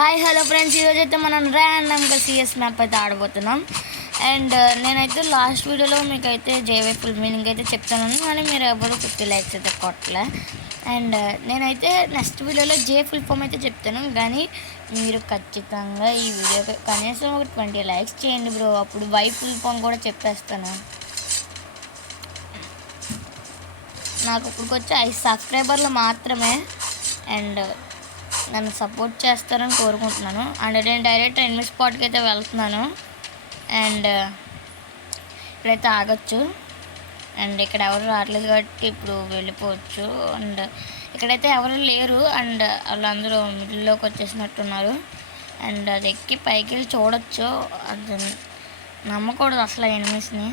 Hi hello friends, ఈరోజైతే మనం ర్యాండమ్గా సిఎస్ మ్యాప్ అయితే ఆడబోతున్నాం. అండ్ నేనైతే లాస్ట్ వీడియోలో మీకైతే జేవై ఫుల్ మీనింగ్ అయితే చెప్తాను, కానీ మీరు ఎవరు 50 లైక్స్ అయితే కొట్టలే. అండ్ నేనైతే నెక్స్ట్ వీడియోలో జే ఫుల్ ఫామ్ అయితే చెప్తాను, కానీ మీరు ఖచ్చితంగా ఈ వీడియోకి కనీసం ఒక 20 లైక్స్ చేయండి బ్రో. అప్పుడు వై ఫుల్ ఫామ్ కూడా చెప్పేస్తాను. నాకు ఇప్పటికి వచ్చి 5 సబ్స్క్రైబర్లు మాత్రమే. అండ్ నన్ను సపోర్ట్ చేస్తారని కోరుకుంటున్నాను. అండ్ నేను డైరెక్ట్ ఎనిమి స్పాట్కి అయితే వెళ్తున్నాను. అండ్ ఇప్పుడైతే ఆగొచ్చు. అండ్ ఇక్కడ ఎవరు రావట్లేదు కాబట్టి ఇప్పుడు వెళ్ళిపోవచ్చు. అండ్ ఇక్కడైతే ఎవరు లేరు. అండ్ వాళ్ళందరూ మిడిల్లోకి వచ్చేసినట్టున్నారు. అండ్ అది ఎక్కి పైకి వెళ్ళి చూడొచ్చు. అది నమ్మకూడదు అసలు ఎనిమిస్ని.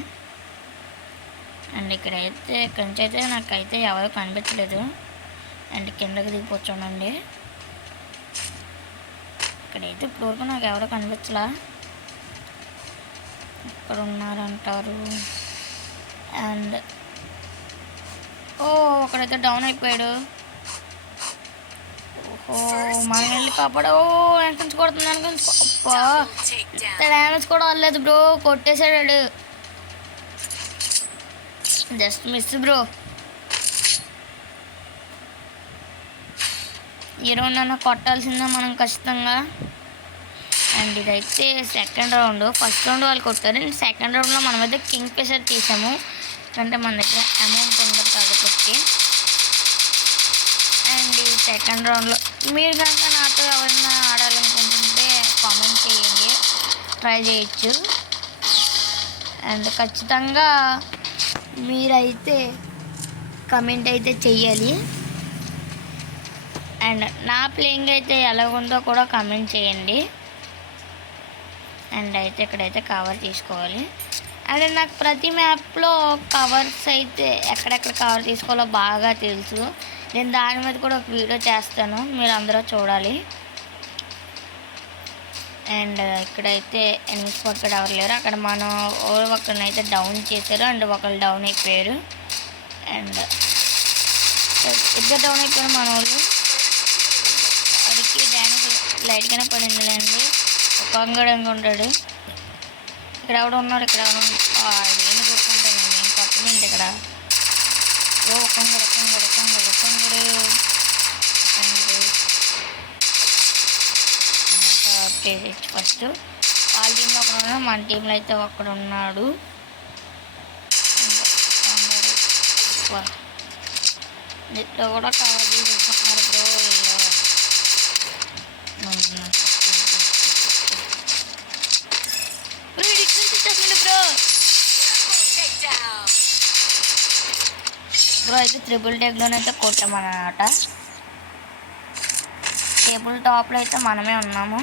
అండ్ ఇక్కడైతే ఇక్కడి నుంచి అయితే నాకైతే ఎవరు కనిపించలేదు. అండ్ కిందకి దిగిపోవచ్చునండి. ఇక్కడైతే ఇప్పటివరకు నాకు ఎవరో కనిపించలా. ఇక్కడ ఉన్నారంటారు. అండ్ అక్కడైతే డౌన్ అయిపోయాడు. మనం వెళ్ళి కాపాడు. వెనకంచి కొడుతుంది, వెనకంచి. అబ్బా, డ్యామేజ్ కూడా అవ్వలేదు బ్రో, కొట్టేసాడు. Just miss bro. ఈ రౌండ్ కొట్టాల్సిందే మనం ఖచ్చితంగా. అండ్ ఇదైతే సెకండ్ రౌండ్. ఫస్ట్ రౌండ్ వాళ్ళు కొట్టారు. సెకండ్ రౌండ్లో మనమైతే కింగ్ ఫిషర్ తీసాము, అంటే మన దగ్గర అమౌంట్ ఉండదు కాబట్టి. అండ్ ఈ సెకండ్ రౌండ్లో మీరు కనుక నాతో ఎవరైనా ఆడాలనుకుంటుంటే కామెంట్ చేయండి, ట్రై చేయొచ్చు. అండ్ ఖచ్చితంగా మీరైతే కమెంట్ అయితే చెయ్యాలి. అండ్ నా ప్లేయింగ్ అయితే ఎలాగుందో కూడా కమెంట్ చేయండి. అండ్ అయితే ఇక్కడైతే కవర్ తీసుకోవాలి. అండ్ నాకు ప్రతి మ్యాప్లో కవర్స్ అయితే ఎక్కడెక్కడ కవర్ తీసుకోవాలో బాగా తెలుసు. నేను దాని మీద కూడా ఒక వీడియో చేస్తాను, మీరు అందరూ చూడాలి. అండ్ ఇక్కడైతే ఎన్ని స్పాట్ కూడా ఎవరు లేరు. అక్కడ మనం ఒకరినైతే డౌన్ చేశారు. అండ్ ఒకళ్ళు డౌన్ అయిపోయారు. అండ్ ఇద్దరు డౌన్ అయిపోయారు మన వాళ్ళు. డ్యామేజ్ లైట్గానే పడిందిలేండి. ఒక అంగడంగా ఉంటాడు. ఇక్కడ ఎవడో ఉన్నాడు. ఇక్కడ ఏం చూసుకుంటాను నేను కొట్టమండి. ఇక్కడ ఒకంగడు ఫస్ట్ వాళ్ళ టీంలో ఒకడు ఉన్నాడు, మన టీంలో అయితే ఒకడు ఉన్నాడు. ఇట్లా కూడా కవర్ చేసుకుంటున్నారు బ్రో. బ్రో అయితే ట్రిపుల్ టెక్లోనైతే కొట్టామన్నమాట. టేబుల్ టాప్లో అయితే మనమే ఉన్నాము.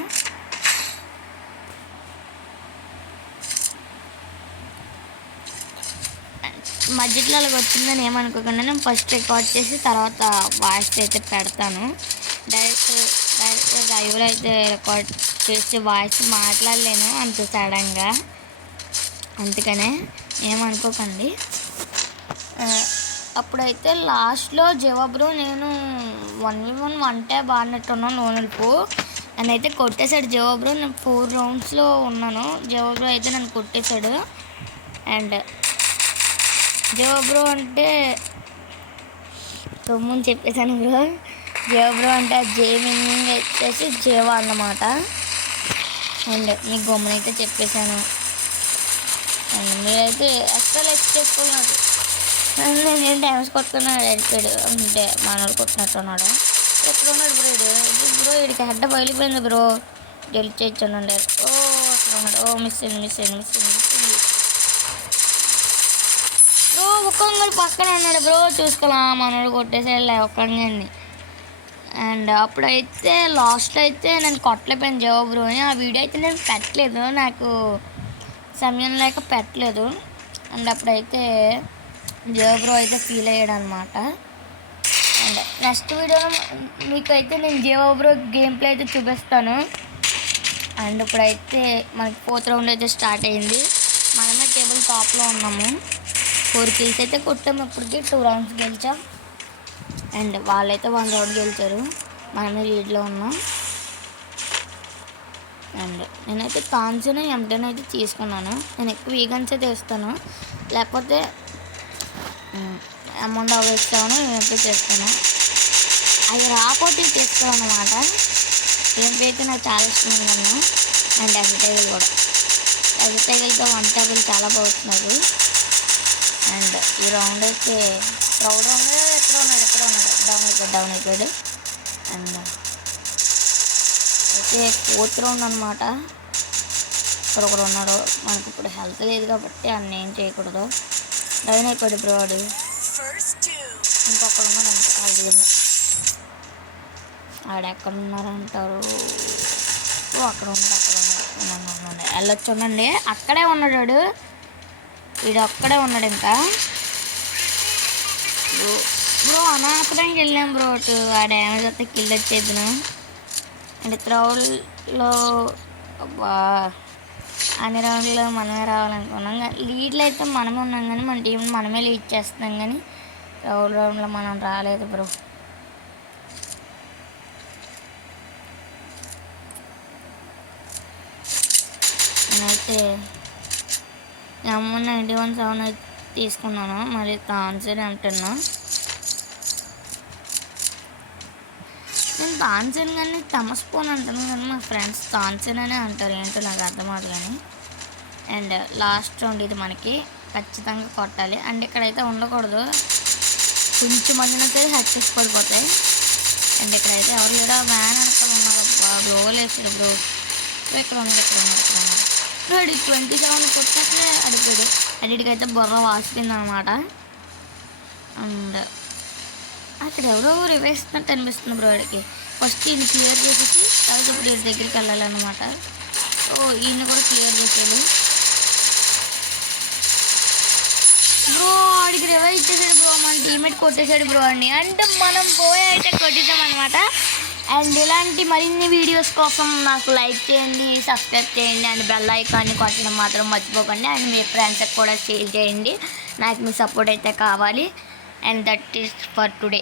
మధ్యలో అలాగ వచ్చిందని ఏమనుకోకుండా నేను ఫస్ట్ రికార్డ్ చేసి తర్వాత వాయిస్ అయితే పెడతాను. డైరెక్ట్ లైవ్లో అయితే రికార్డ్ చేసి వాయిస్ మాట్లాడలేను అంత సడన్గా, అందుకనే ఏమనుకోకండి. అప్పుడైతే లాస్ట్లో జవాబ్రో నేను 1v1 వంటే బాడినట్టున్నాను. నూనెలుపు నన్ను అయితే కొట్టేశాడు జవాబ్రో. నేను 4 రౌండ్స్లో ఉన్నాను. జవాబ్రో అయితే నన్ను కొట్టేశాడు. అండ్ జవాబ్రో అంటే తొమ్మిది చెప్పేశాను బ్రో. జవాబ్రో అంటే జేమింగ్ వచ్చేసి జేవా అన్నమాట. అండ్ మీకు గమ్మునైతే చెప్పేశాను. అండ్ మీరైతే అస్సలు ఎక్స్ చేసుకోలేదు. నేను డ్యామేజ్ కొట్టుకున్నాడు అడిపాడు, అంటే మనోడు కొట్టినట్టున్నాడు. ఎక్కడ ఉన్నాడు బ్రో? బ్రో వీడికి హెడ్ బయలిపోయింది బ్రో. డెలిట్ చేయొచ్చున్నాడు. అక్కడ ఉన్నాడు. మిస్ అయింది బ్రో. ఒక్కొక్కరు పక్కన ఉన్నాడు బ్రో, చూసుకోలే. మనోడు కొట్టేసేళ్ళ ఒక్కంగాన్ని. అండ్ అప్పుడైతే లాస్ట్ అయితే నేను కొట్టలేకపోయాను జవాబ్రోని. ఆ వీడియో అయితే నేను పెట్టలేదు, నాకు సమయం లేక పెట్టలేదు. అండ్ అప్పుడైతే జవాబ్రో అయితే ఫీల్ అయ్యాడు అనమాట. అండ్ నెక్స్ట్ వీడియోలో మీకైతే నేను జవాబ్రో గేమ్ ప్లే అయితే చూపిస్తాను. అండ్ ఇప్పుడైతే మనకి 4th రౌండ్ అయితే స్టార్ట్ అయ్యింది. మనమే టేబుల్ టాప్లో ఉన్నాము. 4 kills అయితే కొట్టాము. ఇప్పటికి 2 rounds గెలిచాం. అండ్ వాళ్ళైతే 1 round గెలిచారు, మనమే లీడ్లో ఉన్నాం. అండ్ నేనైతే థామ్సన్ M10 అయితే తీసుకున్నాను. నేను ఎక్కువ వీగన్సే తీస్తాను, లేకపోతే అమౌంట్ ఇస్తాను ఏమీ చేస్తాను. అవి రాకపోతే తీస్తాను అన్నమాట. ఏం అయితే నాకు చాలా ఇష్టం ఉన్నాను. అండ్ ఎగ్జిటైల్ కూడా, ఎగ్జిటైల్తో 1 టేబుల్ చాలా బాగుతున్నారు. అండ్ ఈ రౌండ్ అయితే రౌండ్ ఎక్కడ ఉన్నాడు డౌన్ అయిపోయాడు. అండ్ అయితే 4th రౌండ్ అనమాట. ఇక్కడ ఒకడు ఉన్నాడు. మనకి ఇప్పుడు హెల్త్ లేదు కాబట్టి అన్నీ ఏం చేయకూడదు. డౌన్ అయిపోయాడు బ్రో వాడు. ఇంకొకడు ఉన్నాడు అంతే హెల్త్. ఆడ ఎక్కడ ఉన్నారంటారు? అక్కడ ఉన్నాడు వెళ్ళొచ్చు. ఉండండి, అక్కడే ఉన్నాడు వాడు. వీడు అక్కడే ఉన్నాడు. ఇంకా బ్రో అనవసరంగా వెళ్ళాం బ్రో. ఆ డ్యామేజ్ వస్తే కిల్ వచ్చేద్దును. అండ్ త్రౌల్లో అన్ని రౌండ్లో మనమే రావాలనుకున్నాం. లీడ్లో అయితే మనమే ఉన్నాం, కానీ మన టీంని మనమే లీడ్ చేస్తున్నాం, కానీ రౌండ్లో మనం రాలేదు బ్రో. నేనైతే M91 అయితే తీసుకున్నాను. మరి థామ్సన్ అంటున్నా. నేను థామ్సన్ కానీ తమస్పోన్ అంటాను, కానీ మా ఫ్రెండ్స్ థామ్సన్ అనే అంటారు. ఏంటో నాకు అర్థమవుతుంది కానీ. అండ్ లాస్ట్ రౌండ్ ఇది మనకి ఖచ్చితంగా కొట్టాలి. అండ్ ఇక్కడైతే ఉండకూడదు, కొంచెం మందినైతే హెచ్చెస్ పడిపోతాయి. అండ్ ఇక్కడైతే ఎవరు లేడా మ్యాన్ అనుకలు ఉన్నారు. గ్లోవల్ వేసాడు బ్రో. ఇక్కడ ఉన్నాడు. 27 కొట్టట్లే అడిగాడు. అడిగికైతే బుర్ర వాసిపోయింది అనమాట. అండ్ అక్కడ ఎవరో రివేస్తున్నట్టు అనిపిస్తుంది బ్రో. వాడికి ఫస్ట్ ఈయన క్లియర్ చేసేసి తర్వాత ఇప్పుడు వీడి దగ్గరికి వెళ్ళాలన్నమాట. సో ఈయన కూడా క్లియర్ చేసాడు బ్రో. వాడికి రివైవ్ ఇచ్చేసాడు బ్రో. మన టీమేట్ కొట్టేశాడు బ్రో అని. అంటే మనం పోయి అయితే కొట్టేసామన్నమాట. అండ్ ఇలాంటి మరిన్ని వీడియోస్ కోసం నాకు లైక్ చేయండి, సబ్స్క్రైబ్ చేయండి, అండ్ బెల్ ఐకాన్ని కొట్టడం మాత్రం మర్చిపోకండి. అండ్ మీ ఫ్రెండ్స్కి కూడా షేర్ చేయండి. నాకు మీ సపోర్ట్ అయితే కావాలి. And that is for today.